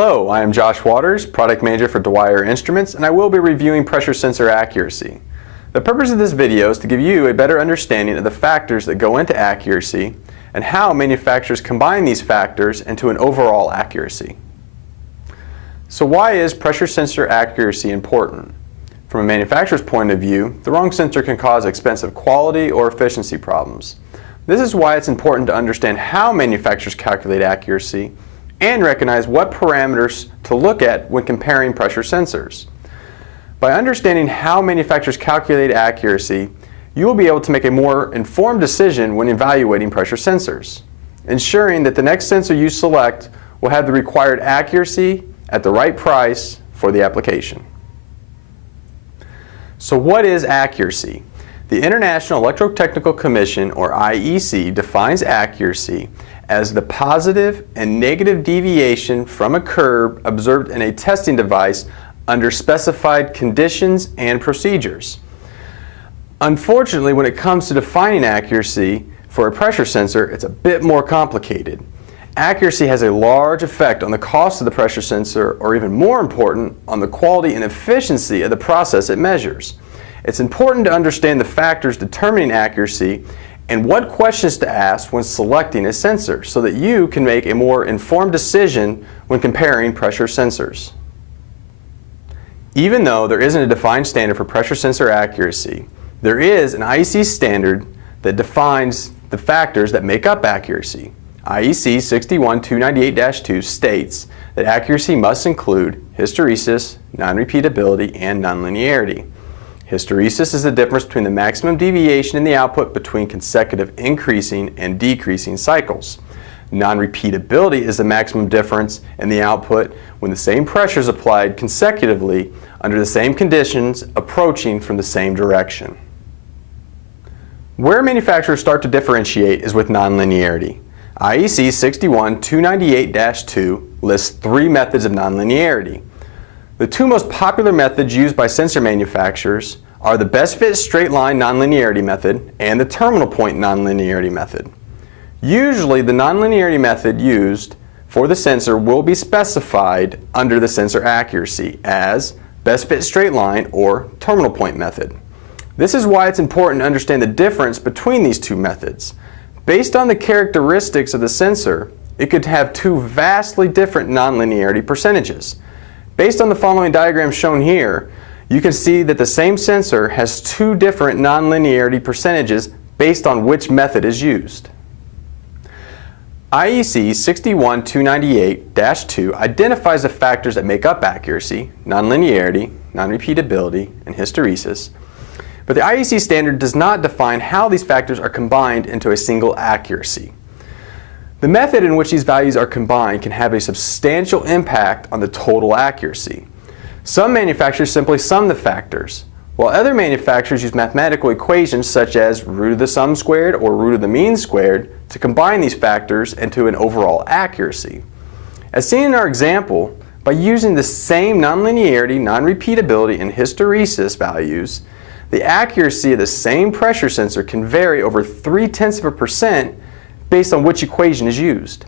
Hello, I am Josh Waters, Product Manager for Dwyer Instruments, and I will be reviewing pressure sensor accuracy. The purpose of this video is to give you a better understanding of the factors that go into accuracy and how manufacturers combine these factors into an overall accuracy. So why is pressure sensor accuracy important? From a manufacturer's point of view, the wrong sensor can cause expensive quality or efficiency problems. This is why it's important to understand how manufacturers calculate accuracy and recognize what parameters to look at when comparing pressure sensors. By understanding how manufacturers calculate accuracy, you will be able to make a more informed decision when evaluating pressure sensors, ensuring that the next sensor you select will have the required accuracy at the right price for the application. So what is accuracy? The International Electrotechnical Commission, or IEC, defines accuracy as the positive and negative deviation from a curve observed in a testing device under specified conditions and procedures. Unfortunately, when it comes to defining accuracy for a pressure sensor, it's a bit more complicated. Accuracy has a large effect on the cost of the pressure sensor, or even more important, on the quality and efficiency of the process it measures. It's important to understand the factors determining accuracy and what questions to ask when selecting a sensor so that you can make a more informed decision when comparing pressure sensors. Even though there isn't a defined standard for pressure sensor accuracy, there is an IEC standard that defines the factors that make up accuracy. IEC 61298-2 states that accuracy must include hysteresis, non-repeatability, and nonlinearity. Hysteresis is the difference between the maximum deviation in the output between consecutive increasing and decreasing cycles. Non-repeatability is the maximum difference in the output when the same pressure is applied consecutively under the same conditions approaching from the same direction. Where manufacturers start to differentiate is with nonlinearity. IEC 61298-2 lists 3 methods of nonlinearity. The 2 most popular methods used by sensor manufacturers are the best fit straight line nonlinearity method and the terminal point nonlinearity method. Usually the nonlinearity method used for the sensor will be specified under the sensor accuracy as best fit straight line or terminal point method. This is why it's important to understand the difference between these 2 methods. Based on the characteristics of the sensor, it could have 2 vastly different nonlinearity percentages. Based on the following diagram shown here, you can see that the same sensor has 2 different nonlinearity percentages based on which method is used. IEC 61298-2 identifies the factors that make up accuracy, nonlinearity, non-repeatability, and hysteresis, but the IEC standard does not define how these factors are combined into a single accuracy. The method in which these values are combined can have a substantial impact on the total accuracy. Some manufacturers simply sum the factors, while other manufacturers use mathematical equations such as root of the sum squared or root of the mean squared to combine these factors into an overall accuracy. As seen in our example, by using the same nonlinearity, non-repeatability, and hysteresis values, the accuracy of the same pressure sensor can vary over 0.3% based on which equation is used.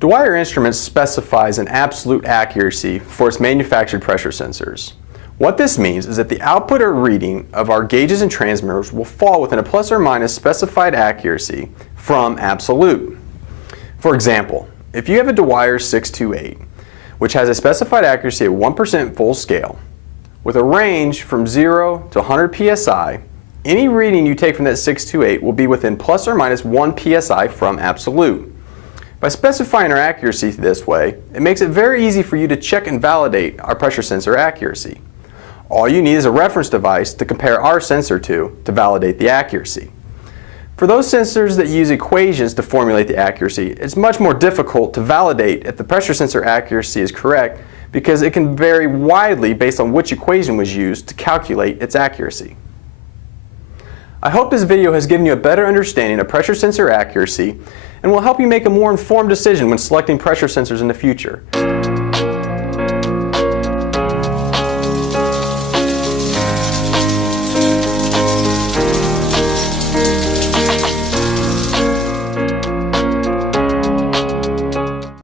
Dwyer Instruments specifies an absolute accuracy for its manufactured pressure sensors. What this means is that the output or reading of our gauges and transmitters will fall within a plus or minus specified accuracy from absolute. For example, if you have a Dwyer 628, which has a specified accuracy of 1% full scale, with a range from 0 to 100 psi, any reading you take from that 628 will be within plus or minus 1 psi from absolute. By specifying our accuracy this way, it makes it very easy for you to check and validate our pressure sensor accuracy. All you need is a reference device to compare our sensor to validate the accuracy. For those sensors that use equations to formulate the accuracy, it's much more difficult to validate if the pressure sensor accuracy is correct because it can vary widely based on which equation was used to calculate its accuracy. I hope this video has given you a better understanding of pressure sensor accuracy and will help you make a more informed decision when selecting pressure sensors in the future.